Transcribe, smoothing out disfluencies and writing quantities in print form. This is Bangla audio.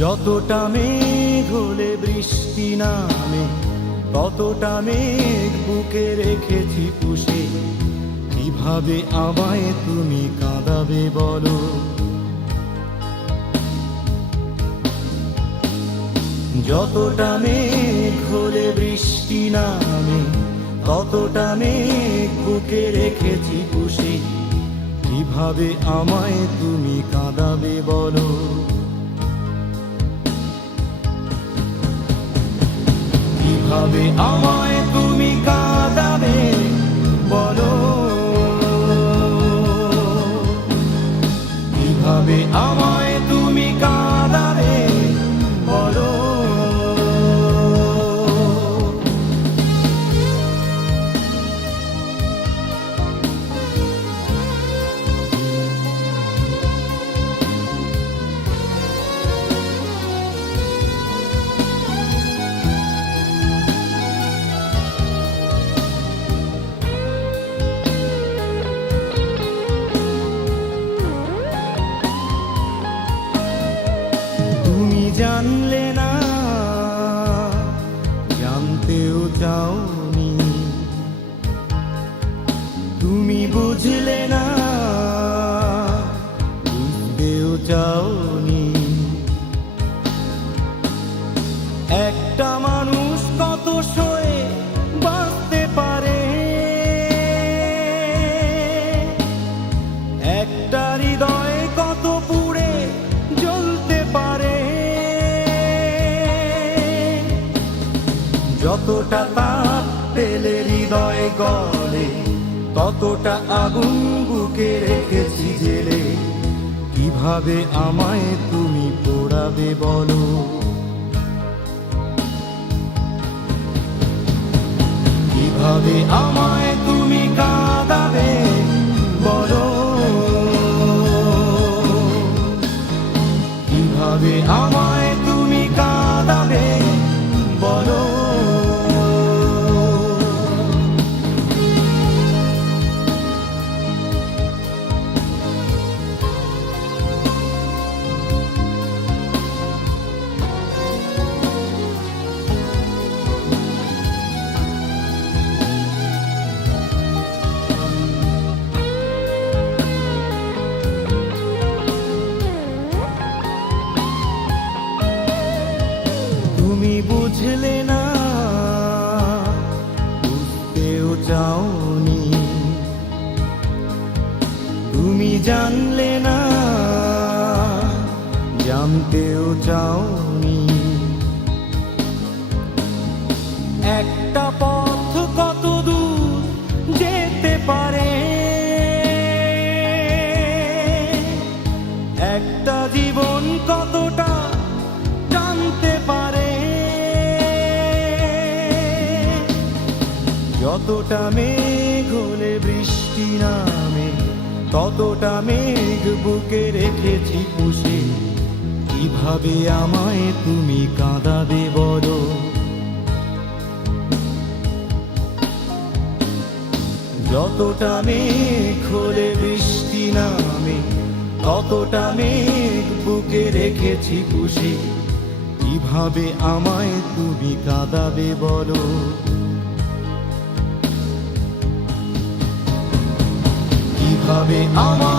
যতটা মেঘ হলে বৃষ্টি নামে, ততটা মেঘ বুকে রেখেছি পুষে। কিভাবে আমায় তুমি কাঁদাবে বলো? যতটা মেঘ হলে বৃষ্টি নামে, ততটা মেঘ বুকে রেখেছি পুষে। কিভাবে আমায় তুমি কাঁদাবে বলো? কিভাবে আমায় তুমি কাঁদাবে বলো? কিভাবে আমায় তুমি কাঁদাবে বলো? জানলে না, জানতেও চাওনি। তুমি বুঝলে না, বুঝতেও চাওনি। একটা মানুষ কত সয়ে বাঁচতে পারে, একটা হৃদয় কত পুড়ে জ্বলতে পারে। যতটা তাপ পেলে হৃদয় গলে, ততটা আগুন বুকে রেখেছি জেলে। কিভাবে আমায় তুমি পোড়াবে বলো? কিভাবে আমায় তুমি কাঁদাবে বলো? কিভাবে আমায় তুমি কাঁদাবে বলো? তুমি বুঝলে না, বুঝতেও চাওনি। তুমি জানলে না, জানতেও চাওনি। একটা পথ কত দূর যেতে পারে, একটা জীবন কতটা জানতে পারে। যতটা মেঘ হলে বৃষ্টি নামে, ততটা মেঘ বুকে রেখেছি পুষে। কিভাবে আমায় তুমি কাঁদাবে বলো? যতটা মেঘ হলে বৃষ্টি নামে, ততটা মেঘ বুকে রেখেছি পুষে। কিভাবে আমায় তুমি কাঁদাবে বলো? কিভাবে আমায়